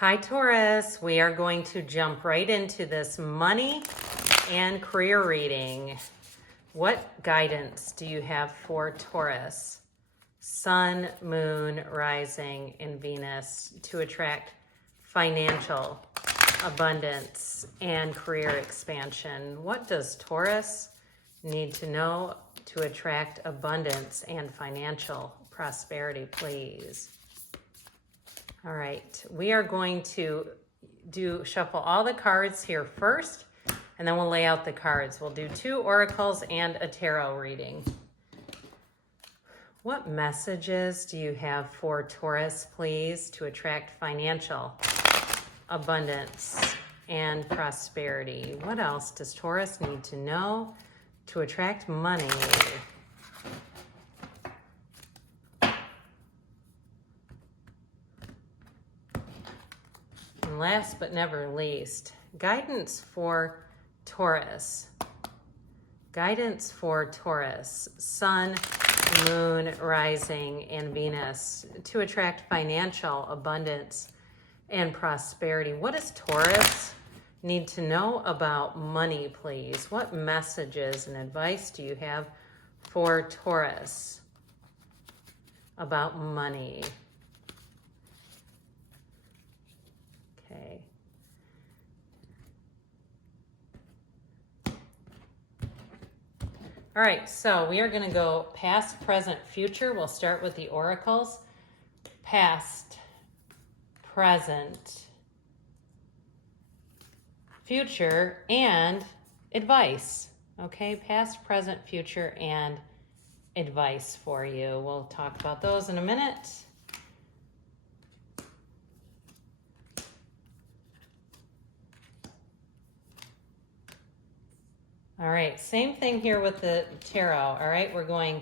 Hi, Taurus. We are going to jump right into this money and career reading. What guidance do you have for Taurus? Sun, Moon, Rising, and Venus to attract financial abundance and career expansion. What does Taurus need to know to attract abundance and financial prosperity, please? All right, we are going to shuffle all the cards here first, and then we'll lay out the cards. We'll do 2 oracles and a tarot reading. What messages do you have for Taurus, please, to attract financial abundance and prosperity? What else does Taurus need to know to attract money? And last but never least, guidance for Taurus. Guidance for Taurus, Sun, Moon, Rising, and Venus to attract financial abundance and prosperity. What does Taurus need to know about money, please? What messages and advice do you have for Taurus about money? Okay. All right, so we are going to go past, present, future. We'll start with the oracles. Past, present, future, and advice. Okay, past, present, future, and advice for you. We'll talk about those in a minute. All right, same thing here with the tarot. All right, we're going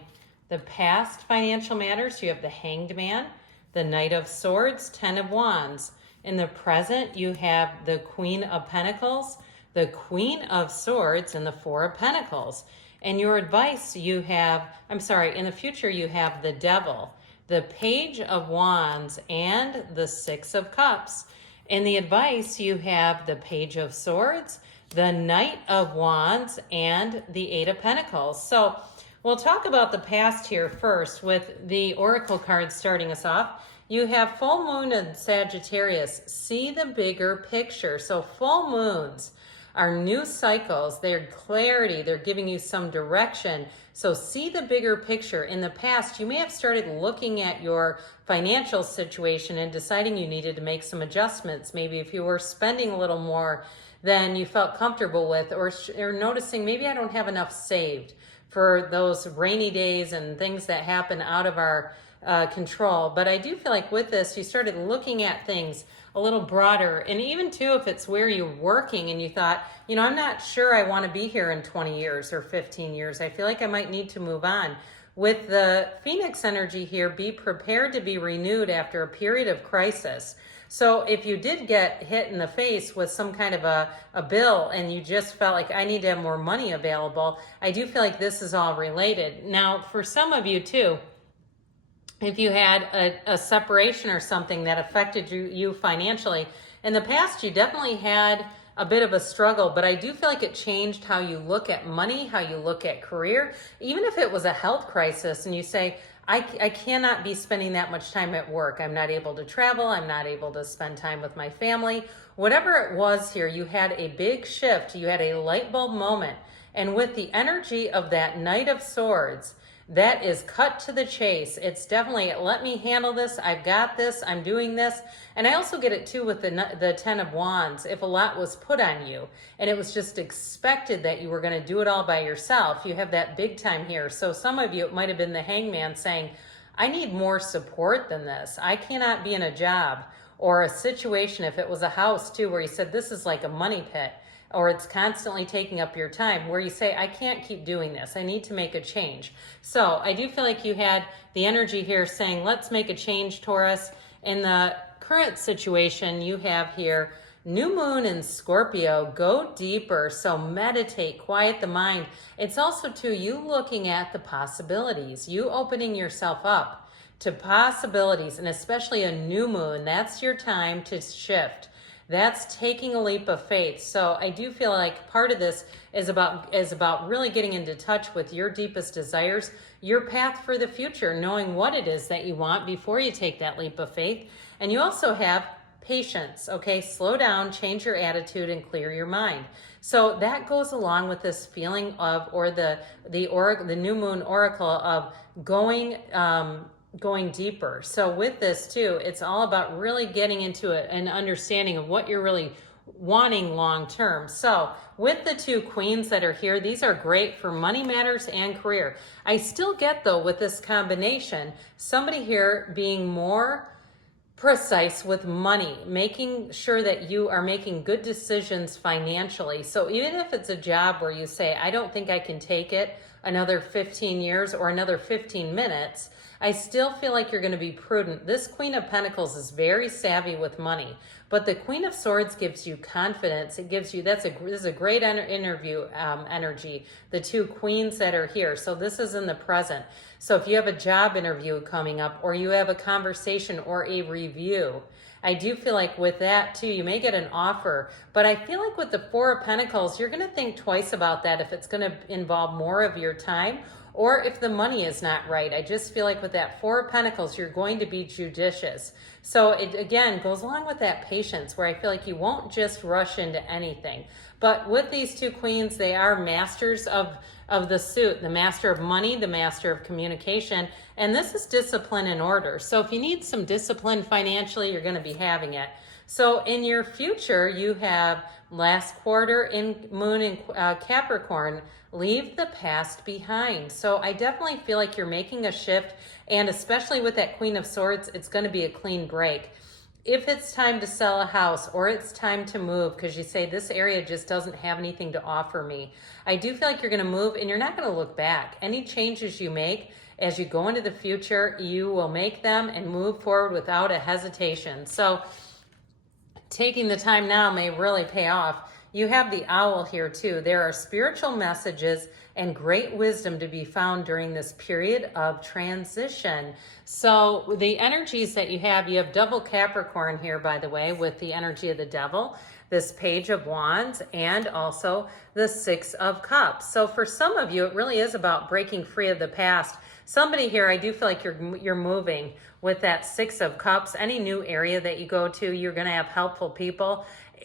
the past financial matters. You have the Hanged Man, the Knight of Swords, 10 of Wands. In the present, you have the Queen of Pentacles, the Queen of Swords, and the 4 of Pentacles. And your advice, you have, in the future, you have the Devil, the Page of Wands, and the 6 of Cups. In the advice, you have the Page of Swords, the Knight of Wands, and the 8 of Pentacles. So we'll talk about the past here first with the oracle cards starting us off. You have full moon and Sagittarius. See the bigger picture. So full moons are new cycles. They're clarity. They're giving you some direction. So see the bigger picture. In the past, you may have started looking at your financial situation and deciding you needed to make some adjustments. Maybe if you were spending a little more than you felt comfortable with, or noticing maybe I don't have enough saved for those rainy days and things that happen out of our control. But I do feel like with this, you started looking at things a little broader. And even too, if it's where you're working and you thought, I'm not sure I want to be here in 20 years or 15 years. I feel like I might need to move on. With the Phoenix energy here, be prepared to be renewed after a period of crisis. So if you did get hit in the face with some kind of a bill and you just felt like I need to have more money available, I do feel like this is all related. Now, for some of you too, if you had a separation or something that affected you financially, in the past you definitely had a bit of a struggle, but I do feel like it changed how you look at money, how you look at career. Even if it was a health crisis and you say, I cannot be spending that much time at work. I'm not able to travel. I'm not able to spend time with my family. Whatever it was here, you had a big shift. You had a light bulb moment. And with the energy of that Knight of Swords, that is cut to the chase. It's definitely, let me handle this. I've got this. I'm doing this. And I also get it too with the 10 of Wands. If a lot was put on you and it was just expected that you were going to do it all by yourself, you have that big time here. So some of you, it might have been the Hangman saying, I need more support than this. I cannot be in a job or a situation. If it was a house too, where you said, this is like a money pit, or it's constantly taking up your time, where you say, I can't keep doing this. I need to make a change. So I do feel like you had the energy here saying, let's make a change, Taurus. In the current situation, you have here new moon in Scorpio. Go deeper. So meditate, quiet the mind. It's also too, you looking at the possibilities, you opening yourself up to possibilities, and especially a new moon. That's your time to shift. That's taking a leap of faith. So I do feel like part of this is about really getting into touch with your deepest desires, your path for the future, knowing what it is that you want before you take that leap of faith. And you also have patience, okay? Slow down, change your attitude, and clear your mind. So that goes along with this feeling of, or the new moon oracle of going deeper. So with this too, it's all about really getting into an understanding of what you're really wanting long term. So with the two queens that are here, these are great for money matters and career. I still get, though, with this combination, somebody here being more precise with money, making sure that you are making good decisions financially. So even if it's a job where you say, I don't think I can take it another 15 years or another 15 minutes, I still feel like you're going to be prudent. This Queen of Pentacles is very savvy with money, but the Queen of Swords gives you confidence. It gives you, this is a great interview energy, the two queens that are here. So this is in the present. So if you have a job interview coming up, or you have a conversation or a review, I do feel like with that too, you may get an offer, but I feel like with the Four of Pentacles, you're going to think twice about that if it's going to involve more of your time, or if the money is not right. I just feel like with that Four of Pentacles, you're going to be judicious. So it, again, goes along with that patience, where I feel like you won't just rush into anything. But with these two queens, they are masters of the suit, the master of money, the master of communication, and this is discipline and order. So if you need some discipline financially, you're going to be having it. So in your future, you have last quarter in moon in Capricorn, leave the past behind. So I definitely feel like you're making a shift, and especially with that Queen of Swords, it's going to be a clean break. If it's time to sell a house, or it's time to move because you say this area just doesn't have anything to offer me, I do feel like you're going to move and you're not going to look back. Any changes you make as you go into the future, you will make them and move forward without a hesitation. So taking the time now may really pay off. You have the owl here too. There are spiritual messages and great wisdom to be found during this period of transition. So the energies that you have double Capricorn here, by the way, with the energy of the devil, this Page of Wands, and also the Six of Cups. So for some of you, it really is about breaking free of the past. Somebody here, I do feel like you're moving with that Six of Cups. Any new area that you go to, you're going to have helpful people.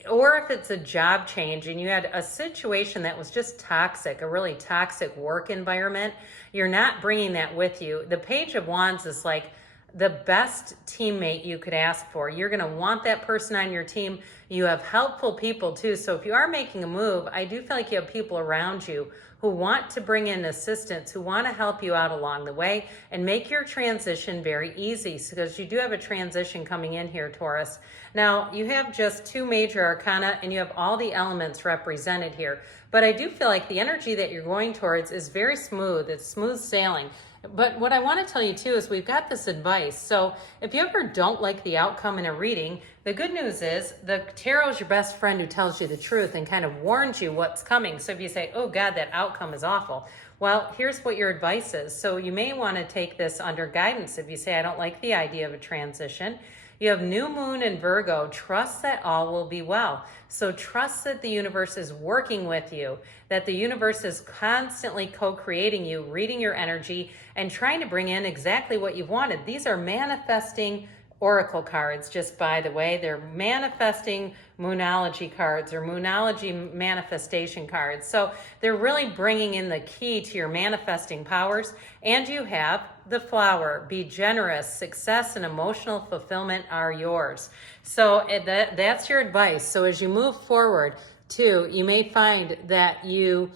Or if it's a job change and you had a situation that was just toxic, a really toxic work environment, you're not bringing that with you. The Page of Wands is like the best teammate you could ask for. You're going to want that person on your team. You have helpful people too. So if you are making a move, I do feel like you have people around you who want to bring in assistance, who want to help you out along the way and make your transition very easy, because you do have a transition coming in here, Taurus. Now, you have just two major arcana and you have all the elements represented here. But I do feel like the energy that you're going towards is very smooth. It's smooth sailing. But what I want to tell you too is we've got this advice. So if you ever don't like the outcome in a reading, the good news is the tarot is your best friend who tells you the truth and kind of warns you what's coming. So if you say, oh God, that outcome is awful, well, here's what your advice is. So you may want to take this under guidance. If you say, I don't like the idea of a transition, you have new moon in Virgo. Trust that all will be well. So trust that the universe is working with you, that the universe is constantly co-creating you, reading your energy, and trying to bring in exactly what you've wanted. These are manifesting oracle cards, just by the way. They're manifesting moonology cards or moonology manifestation cards. So they're really bringing in the key to your manifesting powers. And you have the flower. Be generous. Success and emotional fulfillment are yours. So that's your advice. So as you move forward too, you may find that you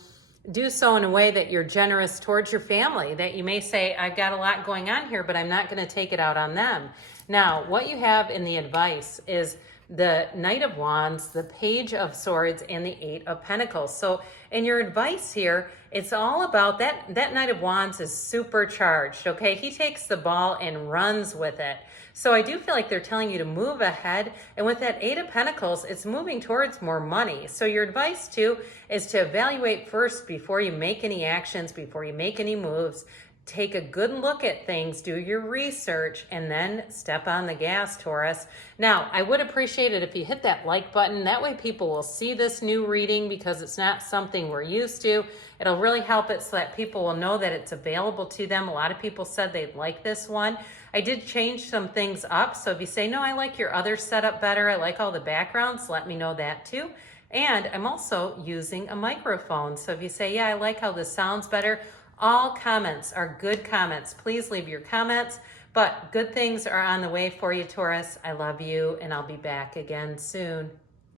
do so in a way that you're generous towards your family, that you may say, I've got a lot going on here, but I'm not going to take it out on them. Now, what you have in the advice is the Knight of Wands, the Page of Swords, and the Eight of Pentacles. So in your advice here, it's all about that Knight of Wands is supercharged, okay? He takes the ball and runs with it. So I do feel like they're telling you to move ahead. And with that Eight of Pentacles, it's moving towards more money. So your advice too is to evaluate first before you make any actions, before you make any moves. take a good look at things, do your research, and then step on the gas, Taurus. Now, I would appreciate it if you hit that like button. That way people will see this new reading because it's not something we're used to. It'll really help it so that people will know that it's available to them. A lot of people said they'd like this one. I did change some things up. So if you say, no, I like your other setup better, I like all the backgrounds, let me know that too. And I'm also using a microphone. So if you say, yeah, I like how this sounds better, all comments are good comments. Please leave your comments, but good things are on the way for you, Taurus. I love you, and I'll be back again soon.